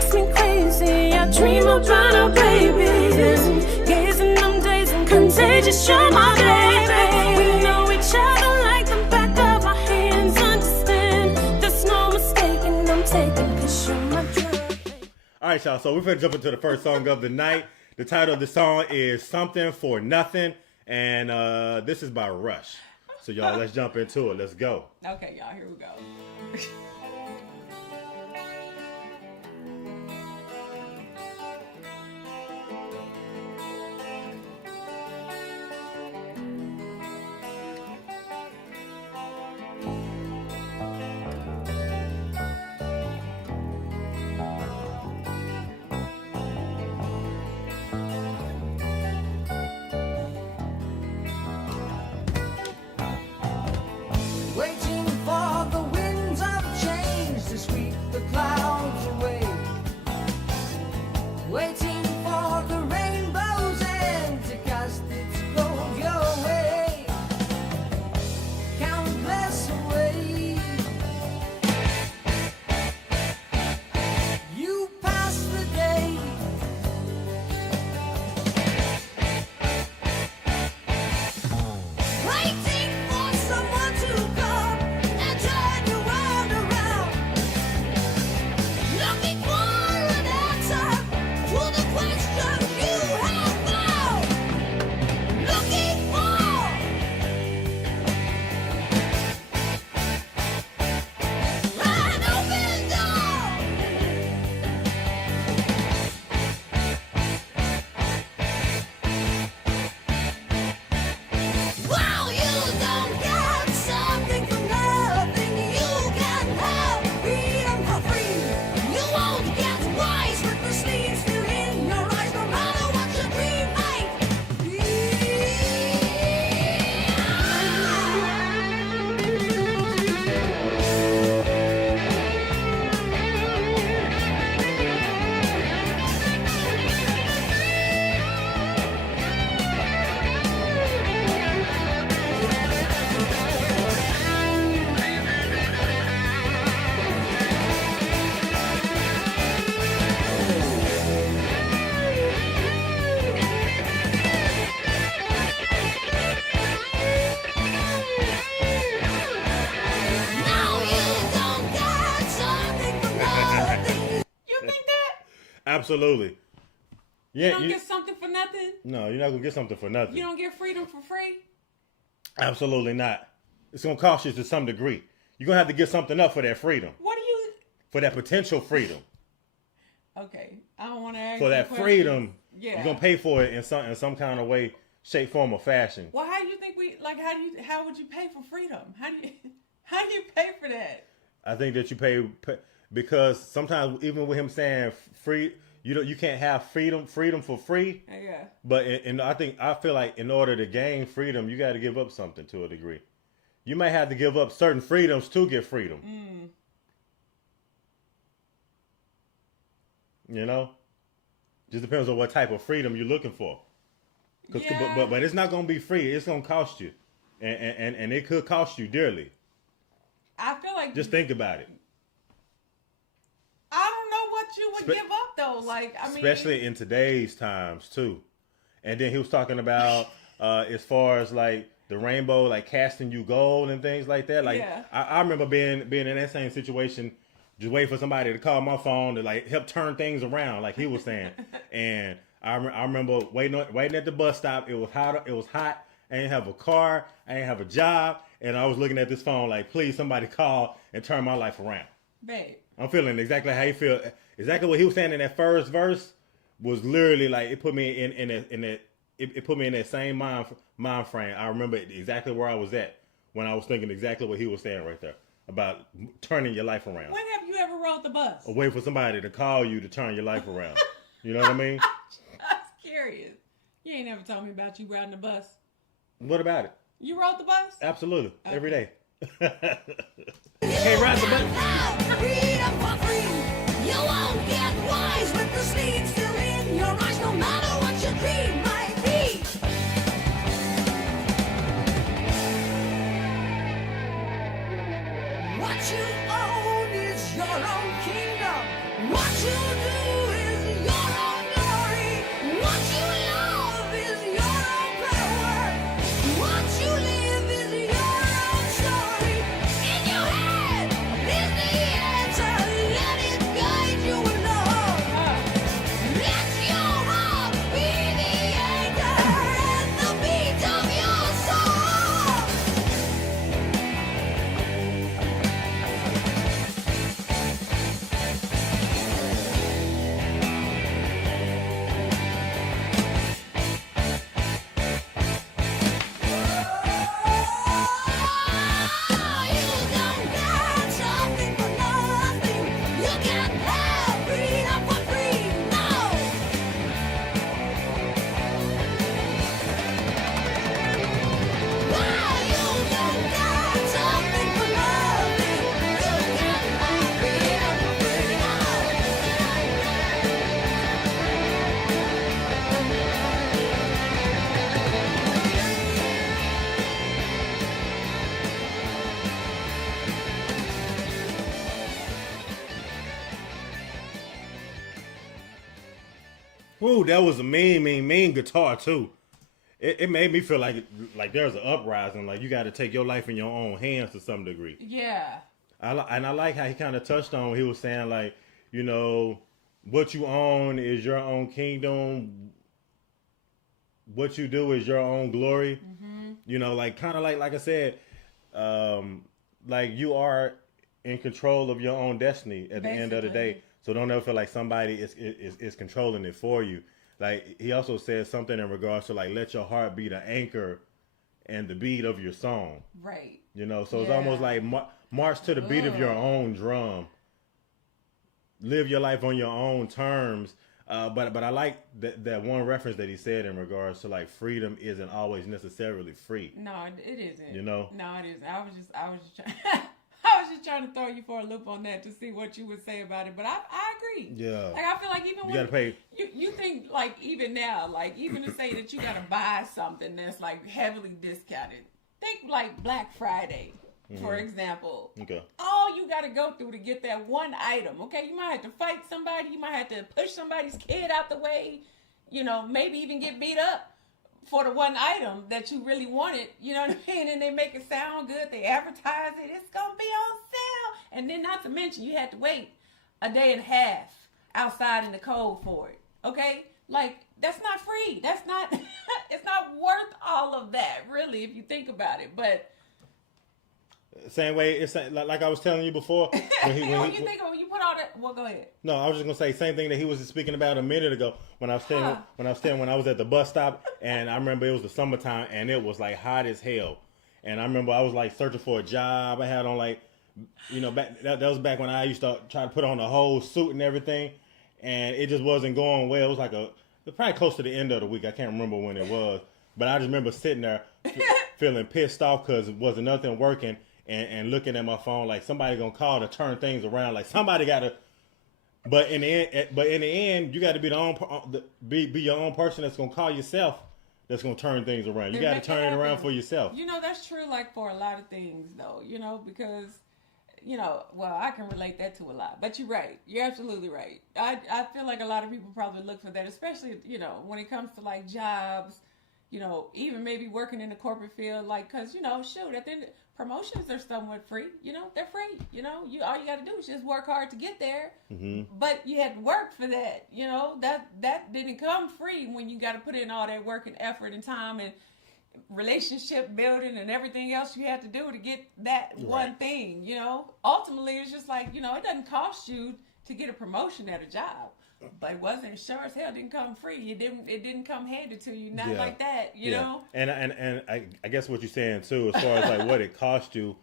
makes me crazy. I dream about our babies, gazing them days and contagious. You're my baby. We know each other like the back of our hands. Understand, there's no mistaking. I'm taking 'cause you're my drug. All right, y'all. So we're gonna jump into the first song of the night. The title of the song is "Something for Nothing," and this is by Rush. So y'all, let's jump into it. Let's go. Okay, y'all, here we go. Waiting for the winds of change to sweep the clouds away. Waiting for the rainbow's end to cast its gold your way. Countless away. You pass the day. Waiting for someone to come and turn your world around. Looking for an answer to the question you have found. Looking for an open door. Wow, you don't get something for nothing. You can have freedom for free. You won't get wise with the sleep still in your eyes, no matter what your dream might be. Now you don't get something for nothing. You think that? Absolutely. You Yeah. don't get something for nothing? No, you're not gonna get something for nothing. You don't get freedom for free? Absolutely not. It's gonna cost you to some degree. You're gonna have to give something up for that freedom, What do you... for that potential freedom, Okay, I don't want to ask for you that questions. freedom. Yeah. You're gonna pay for it in some kind of way, shape, form, or fashion. Well, how do you think how would you pay for freedom? How do you pay for that? I think that you pay because sometimes even with him saying free, you can't have freedom for free. Yeah. But I feel like in order to gain freedom, you got to give up something to a degree. You might have to give up certain freedoms to get freedom. You know, just depends on what type of freedom you're looking for. Yeah. But it's not gonna be free. It's gonna cost you, and it could cost you dearly. I feel like Just think about it. I don't know what you would give up though. Like, I mean, Especially in today's times too. And then he was talking about as far as like the rainbow, like casting you gold and things like that. Like Yeah. I remember being in that same situation, just waiting for somebody to call my phone to like help turn things around, like he was saying. And I remember waiting at the bus stop. It was hot. I didn't have a car. I didn't have a job. And I was looking at this phone like, please, somebody call and turn my life around. babe. I'm feeling exactly how he feel. Exactly what he was saying in that first verse was literally like it put me it put me in that same mind frame. I remember exactly where I was at when I was thinking exactly what he was saying right there about turning your life around. When have you ever rode the bus? Or wait for somebody to call you to turn your life around. You know what I mean? I was curious. You ain't never told me about you riding the bus. What about it? You rode the bus? Absolutely. Okay. Every day. Can't ride the bus. Freedom for free. You won't get wise with the sleep still in your eyes, no matter what your dream might be. What you own is your own kingdom. What you do Ooh, that was a mean guitar too. It made me feel like there's an uprising. Like you got to take your life in your own hands to some degree. Yeah. I like how he kind of touched on. He was saying like, you know, what you own is your own kingdom. What you do is your own glory. Mm-hmm. You know, like kind of like I said, like you are in control of your own destiny at the end of the day. So don't ever feel like somebody is controlling it for you. Like he also said something in regards to like let your heart be the anchor and the beat of your song. Right. You know, so it's almost like march to the beat of your own drum. Live your life on your own terms. But I like that one reference that he said in regards to like freedom isn't always necessarily free. No, it isn't. You know? No, it isn't. I was just I was just trying to throw you for a loop on that to see what you would say about it. But I agree. Yeah. Like I feel like even you gotta pay. You think like even now, like even to say that you gotta buy something that's like heavily discounted. Think like Black Friday, for example. Okay. All you gotta go through to get that one item. Okay, you might have to fight somebody. You might have to push somebody's kid out the way. You know, maybe even get beat up for the one item that you really wanted, you know what I mean? And they make it sound good. They advertise it. It's going to be on sale. And then not to mention, you had to wait a day and a half outside in the cold for it. Okay? Like, that's not free. That's not, it's not worth all of that, really, if you think about it. But same way, it's like I was telling you before. When you put all that, well, go ahead. No, I was just gonna say same thing that he was speaking about a minute ago when I was at the bus stop, and I remember it was the summertime and it was like hot as hell, and I remember I was like searching for a job. I had on like, you know, that was back when I used to try to put on the whole suit and everything, and it just wasn't going well. It was like probably close to the end of the week. I can't remember when it was, but I just remember sitting there feeling pissed off because it wasn't nothing working. And looking at my phone like somebody gonna call to turn things around. Like somebody gotta, but in the end, you got to be your own person that's gonna call yourself. That's gonna turn things around. You got to turn it around for yourself. You know that's true. Like for a lot of things, though. You know because, you know, well I can relate that to a lot. But you're right. You're absolutely right. I feel like a lot of people probably look for that, especially when it comes to like jobs. Even maybe working in the corporate field, like, cause shoot, at the end, promotions are somewhat free. They're free. All you got to do is just work hard to get there. Mm-hmm. But you had to work for that. That didn't come free when you got to put in all that work and effort and time and relationship building and everything else you had to do to get that one thing. Ultimately, it's just like it doesn't cost you to get a promotion at a job. But it wasn't sure as hell didn't come free. It didn't come handed to you, not like that, you know. And I guess what you're saying too, as far as like what it cost you,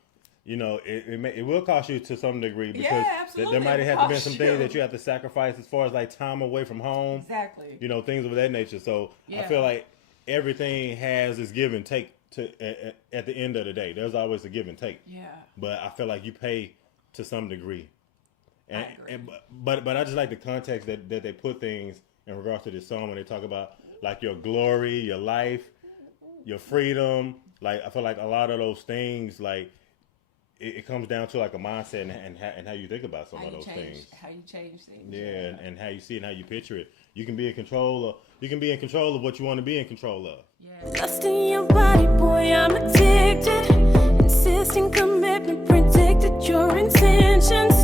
it will cost you to some degree because there might have to be some things that you have to sacrifice as far as like time away from home. Exactly. Things of that nature. So I feel like everything has its give and take at the end of the day. There's always a give and take. Yeah. But I feel like you pay to some degree. But I just like the context that they put things in regards to this song when they talk about like your glory, your life, your freedom. Like I feel like a lot of those things, like it comes down to like a mindset and how you think about some of those things. How you change things. Yeah, and how you see it and how you picture it. You can be in control of what you want to be in control of. Yeah. Lust in your body, boy, I'm addicted. Insisting commitment, predicted your intentions.